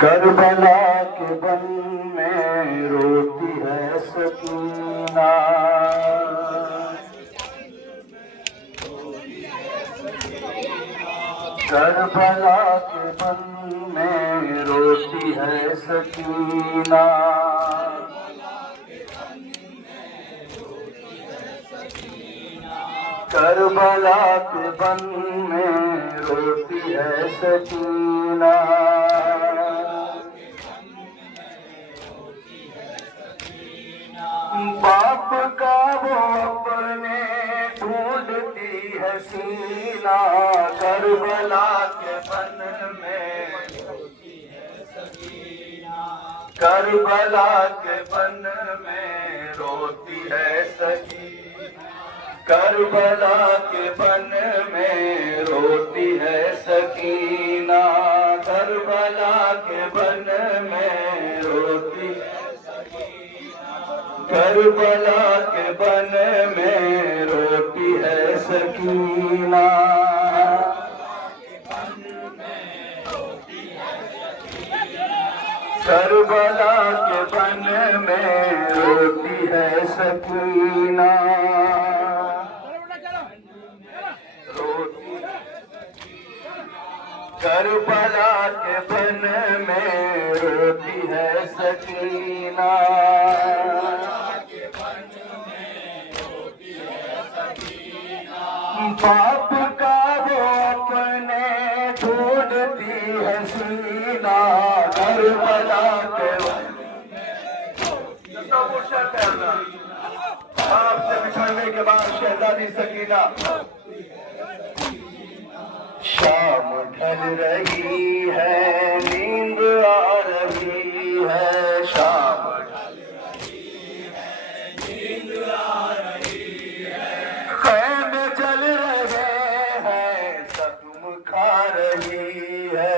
Karbala के बन में रोती है सकीना, करबला के बन में रोती है सकीना, करबला के बन में रोती है सकीना। बाप का वो अपने ढूंढती है सीना, करबला के बन में रोती है सकीना, करबला के बन में रोती है सकीना, करबला के बन में रोती है सकीना, करबला के बन में रोती है, करबला के बन में रोती है सकीना, करबला के बन में रोती है सकीना, करबला के बन में रोती है सकीना, बाप का वो अपने ढूंढती है सीना, करबला के बाप से बिछड़ने के बाद शहजादी सकीना, शाम ढल रही है नींद आ रही है, शाम ढल रही है नींद आ रही है, खैमे जल रहे हैं सकुम खा रही है,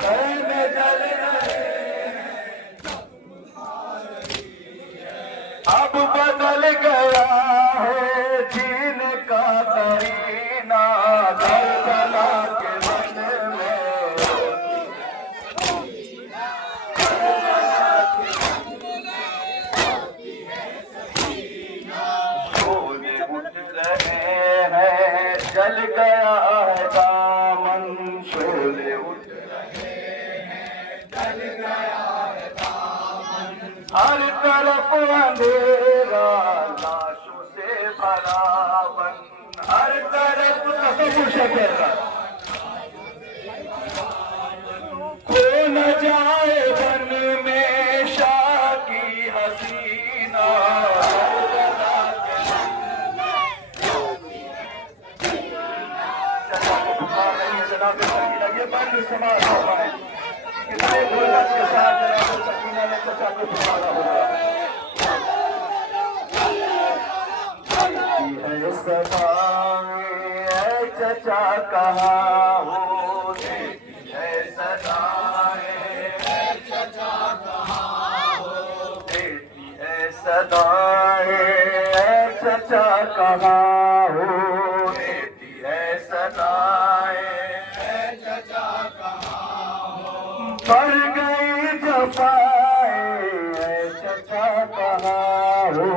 खैमे जल रहे हैं सकुम खा रही है, अब बदल गया है जीने का करीना, करबला के बन में शोले उठ रहे हैं, जल गया है दामन, शोले उठ रहे हैं, जल गया है दामन, हर तरफ अंधेरा लाशों से भरा बन, हर तरफ खो न जाए बन में शाह की हसीना, ये बंद समाज हो पाए कितने गुर्बत के साथ जनाब सकीना ने चचा को पुकारा होगा, सदाएं चचा कहाँ हो, देती है सदाएं चचा कहाँ हो, देती है सदाएं चचा कहाँ हो, देती है सदाएं चचा कहाँ हो, बढ़ गई जफाएं चचा कहाँ हो,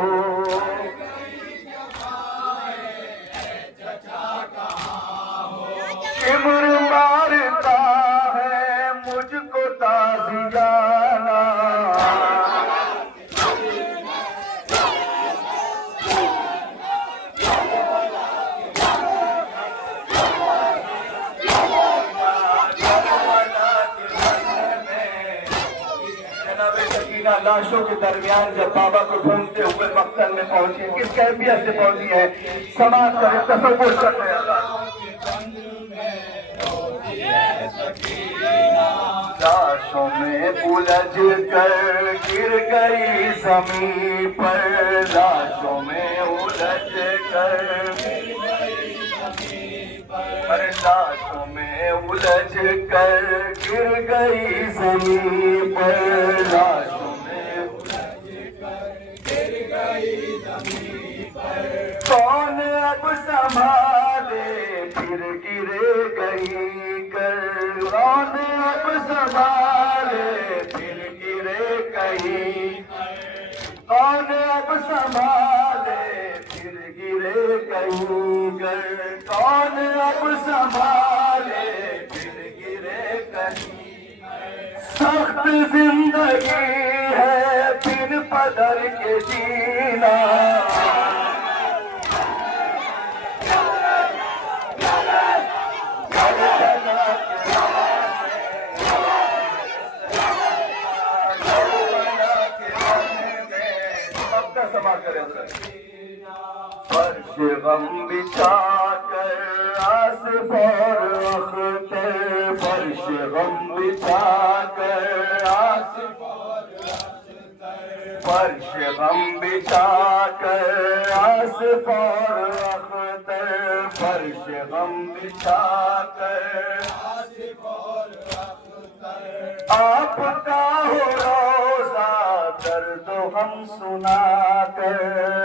शिमर मारता है मुझको ताजियाना, लाशों के दरमियान जब बाबा को ढूंढते हुए मक्तल में पहुंची, किस कैफियत से पहुंची है, समाज का तसव्वुर कर रहे लाशों में उलझ कर गिर गई जमीन पर, लाशों में उलझ कर गिर गई जमीन पर, लाशों में उलझ कर गिर गई जमीन पर, लाशों में उलझ कर गिर गई जमीन पर, कौन अब संभाले फिर गिरे कहीं कर, कौन अब संभाले फिर गिरे कहीं, कौन अब संभाले फिर गिरे कहीं कर, कौन अब संभाले फिर गिरे कहीं। सख्त जिंदगी है बिन पदर के जीना, फर्श गम बिछा कर आसिफ और अख्तर, फर्श गम बिछा कर आसिफ और अख्तर, फर्श गम बिछा कर आसिफ और अख्तर, फर्श गम बिछा कर आसिफ और अख्तर। आपका हो रोज़ा दर्द हम सुना कर,